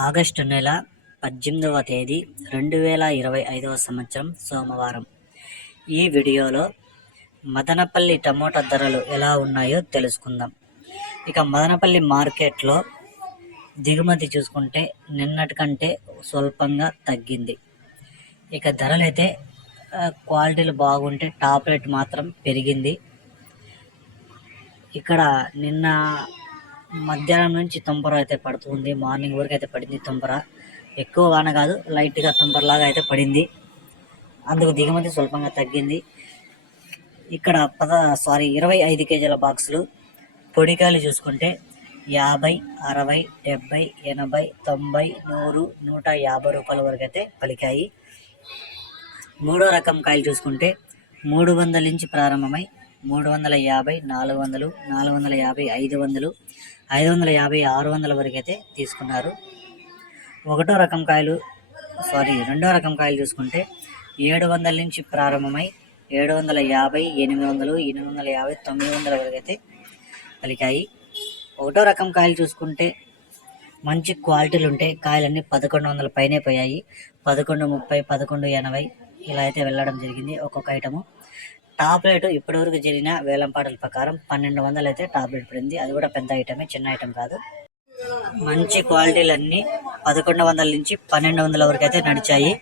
August నెల 18వ తేదీ 2025 సంవత్సరం సోమవారం. ఈ వీడియోలో మదనపల్లి టమోటా ధరలు ఎలా ఉన్నాయో తెలుసుకుందాం. ఇక మదనపల్లి మార్కెట్లో దిగుమతి చూసుకుంటే నిన్నటి కంటే స్వల్పంగా తగ్గింది. ఇక ధరలైతే క్వాలిటీలు బాగుంటే టాప్ రేట్ మాత్రం పెరిగింది. ఇక్కడ నిన్న మధ్యాహ్నం నుంచి తుంపర అయితే పడుతుంది. మార్నింగ్ వరకు అయితే పడింది తుంపర. ఎక్కువ వాన కాదు, లైట్గా తుంపరలాగా అయితే పడింది. అందుకు దిగుమతి స్వల్పంగా తగ్గింది. ఇక్కడ 25 కేజీల బాక్సులు పొడికాయలు చూసుకుంటే 50, 60, 70, 80, 90, 100, 150 రూపాయల వరకు అయితే పలికాయి. మూడో రకం కాయలు చూసుకుంటే 300 నుంచి ప్రారంభమై 350, 400, 450, 500, 550, 600 వరకు అయితే తీసుకున్నారు. రెండో రకం కాయలు చూసుకుంటే 700 నుంచి ప్రారంభమై 750, 800, 850, 900 వరకు అయితే పలికాయి. ఒకటో రకం కాయలు చూసుకుంటే మంచి క్వాలిటీలు ఉంటే కాయలన్నీ 1100 పైనే పోయాయి. 1130, 1180 ఇలా అయితే వెళ్ళడం జరిగింది ఒక్కొక్క ఐటము. టాప్ రేటు ఇప్పటివరకు జరిగిన వేలంపాటల ప్రకారం 1200 అయితే టాప్ రేట్ పడింది. అది కూడా పెద్ద ఐటమే, చిన్న ఐటమ్ కాదు. మంచి క్వాలిటీలన్నీ 1100 నుంచి 1200 వరకు అయితే నడిచాయి.